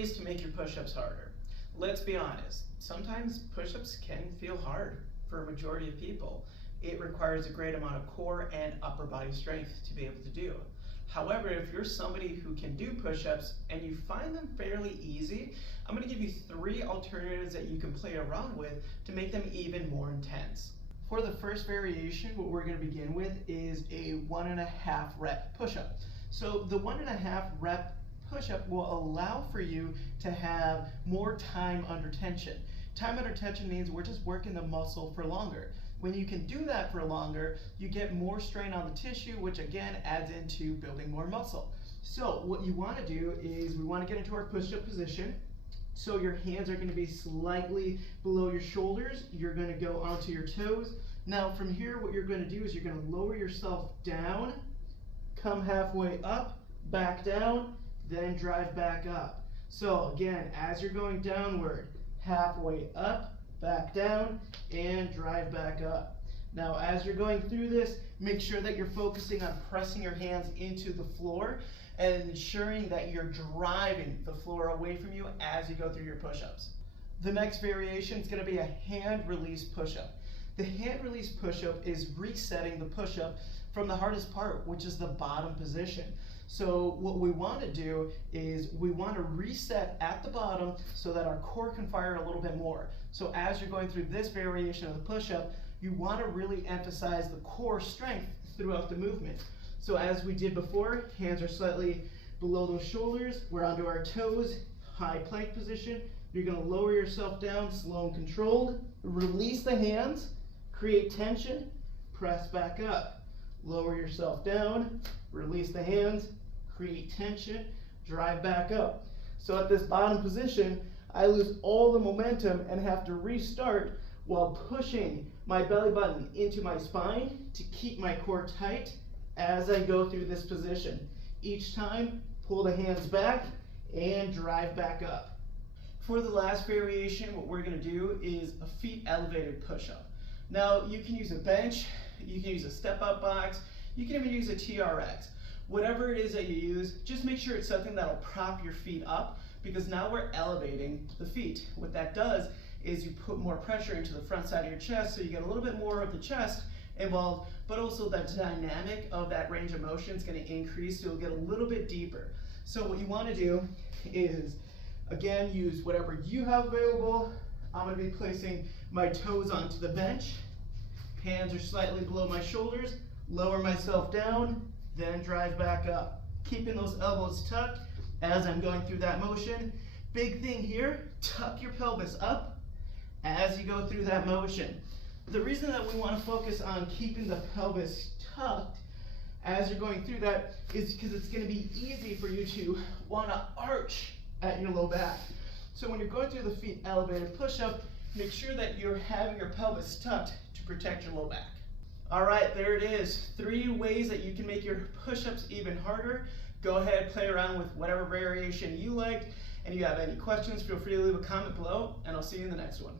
ways to make your push-ups harder. Let's be honest, sometimes push-ups can feel hard for a majority of people. It requires a great amount of core and upper body strength to be able to do. However, if you're somebody who can do push-ups and you find them fairly easy, I'm going to give you 3 alternatives that you can play around with to make them even more intense. For the first variation, what we're going to begin with is a 1.5 rep push-up. So the 1.5 rep push-up will allow for you to have more time under tension. Time under tension means we're just working the muscle for longer. When you can do that for longer, you get more strain on the tissue, which again adds into building more muscle. So what you want to do is we want to get into our push-up position. So your hands are going to be slightly below your shoulders. You're going to go onto your toes. Now from here, what you're going to do is you're going to lower yourself down, come halfway up, back down, then drive back up. So again, as you're going downward, halfway up, back down, and drive back up. Now as you're going through this, make sure that you're focusing on pressing your hands into the floor and ensuring that you're driving the floor away from you as you go through your push-ups. The next variation is going to be a hand release push-up. The hand release push-up is resetting the push-up from the hardest part, which is the bottom position. So what we want to do is we want to reset at the bottom so that our core can fire a little bit more. So as you're going through this variation of the push-up, you want to really emphasize the core strength throughout the movement. So as we did before, hands are slightly below those shoulders, we're onto our toes, high plank position. You're going to lower yourself down, slow and controlled, release the hands, create tension, press back up. Lower yourself down, release the hands, create tension, drive back up. So at this bottom position, I lose all the momentum and have to restart while pushing my belly button into my spine to keep my core tight as I go through this position. Each time, pull the hands back and drive back up. For the last variation, what we're going to do is a feet elevated push-up. Now you can use a bench, you can use a step-up box, you can even use a TRX. Whatever it is that you use, just make sure it's something that'll prop your feet up, because now we're elevating the feet. What that does is you put more pressure into the front side of your chest, so you get a little bit more of the chest involved, but also that dynamic of that range of motion is going to increase, so you'll get a little bit deeper. So what you want to do is, again, use whatever you have available. I'm going to be placing my toes onto the bench. Hands are slightly below my shoulders. Lower myself down, then drive back up. Keeping those elbows tucked as I'm going through that motion. Big thing here, tuck your pelvis up as you go through that motion. The reason that we want to focus on keeping the pelvis tucked as you're going through that is because it's going to be easy for you to want to arch at your low back. So when you're going through the feet elevated push-up, make sure that you're having your pelvis tucked to protect your low back. All right, there it is. 3 ways that you can make your push-ups even harder. Go ahead, play around with whatever variation you like. And if you have any questions, feel free to leave a comment below, and I'll see you in the next one.